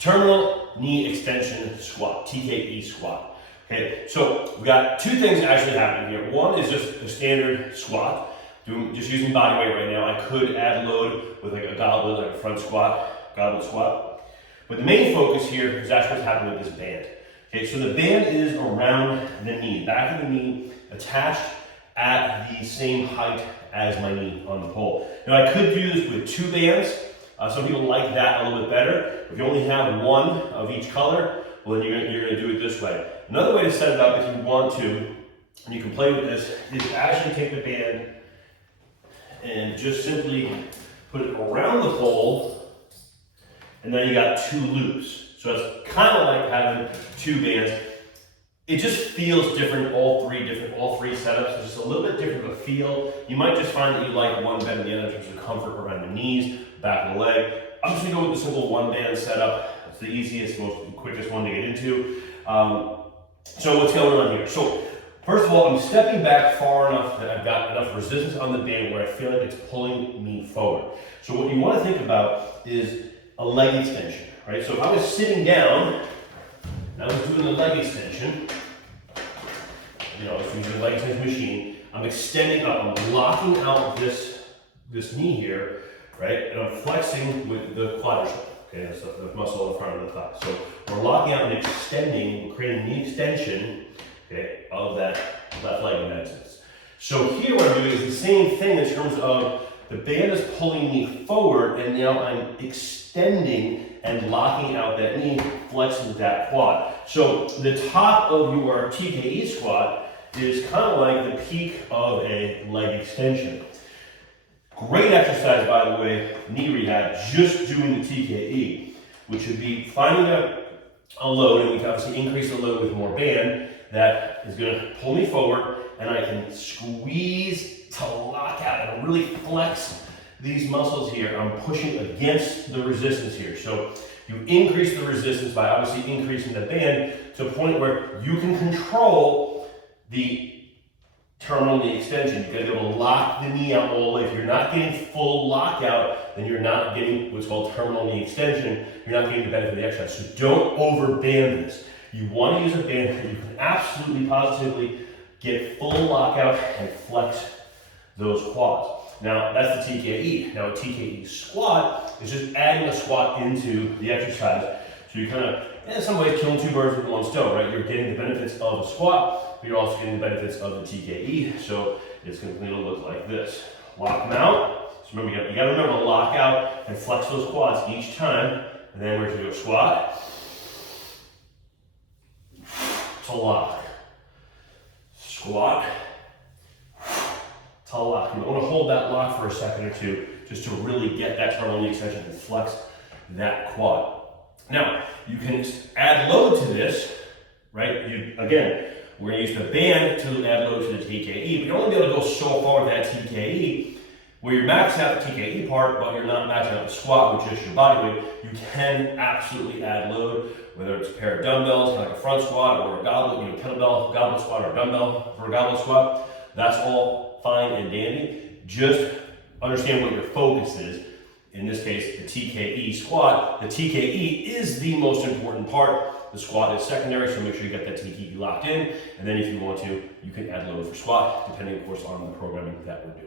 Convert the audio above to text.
terminal knee extension squat, TKE squat. Okay, so we got two things actually happening here. One is just a standard squat, just using body weight right now. I could add load with like a goblet, like a front squat, goblet squat. But the main focus here is actually what's happening with this band. Okay, so the band is around the knee, back of the knee, attached at the same height as my knee on the pole. Now I could do this with two bands. Some people like that a little bit better. If you only have one of each color, well then you're gonna do it this way. Another way to set it up if you want to, and you can play with this, is actually take the band and just simply put it around the pole, and then you got two loops. So it's kind of like having two bands. It just feels different, all three setups. It's just a little bit different of a feel. You might just find that you like one better than the other in terms of comfort around the knees, back of the leg. I'm just gonna go with the simple one band setup. It's the easiest, most quickest one to get into. So what's going on here? So first of all, I'm stepping back far enough that I've got enough resistance on the band where I feel like it's pulling me forward. So what you want to think about is a leg extension, right? So if I was sitting down and I was doing the leg extension, I was using the leg extension machine, I'm extending up, I'm locking out this knee here, right? And I'm flexing with the quadricep. Okay, that's the muscle in the front of the thigh. So we're locking out and extending, creating knee extension, okay, of that left leg in that sense. So here what I'm doing is the same thing in terms of the band is pulling me forward, and now I'm extending and locking out that knee, flexing that quad. So the top of your TKE squat is kind of like the peak of a leg extension. Great exercise, by the way, knee rehab, just doing the TKE, which would be finding a load, and we can obviously increase the load with more band, that is going to pull me forward, and I can squeeze to lock out and really flex these muscles here. I'm pushing against the resistance here. So you increase the resistance by obviously increasing the band to a point where you can control the terminal knee extension. You gotta be able to lock the knee out all the way. If you're not getting full lockout, then you're not getting what's called terminal knee extension. You're not getting the benefit of the exercise. So don't overband this. You want to use a band that you can absolutely positively get full lockout and flex those quads. Now that's the TKE. Now a TKE squat is just adding a squat into the exercise. So you kind of, in some ways, killing two birds with one stone, right? You're getting the benefits of a squat, but you're also getting the benefits of the TKE. So it's going to look like this. Lock them out. So remember, you got to remember to lock out and flex those quads each time. And then we're going to go squat to lock, squat to lock. You want to hold that lock for a second or two just to really get that terminal knee extension and flex that quad. Now, you can add load to this, right? Again, we're going to use the band to add load to the TKE, but you're only be able to go so far with that TKE where you're maxing out the TKE part, but you're not maxing out the squat with just your body weight. You can absolutely add load, whether it's a pair of dumbbells, like a front squat, or a goblet, kettlebell goblet squat, or a dumbbell for a goblet squat. That's all fine and dandy. Just understand what your focus is. In this case, the TKE squat. The TKE is the most important part. The squat is secondary, so make sure you get that TKE locked in. And then if you want to, you can add load for squat, depending, of course, on the programming that we're doing.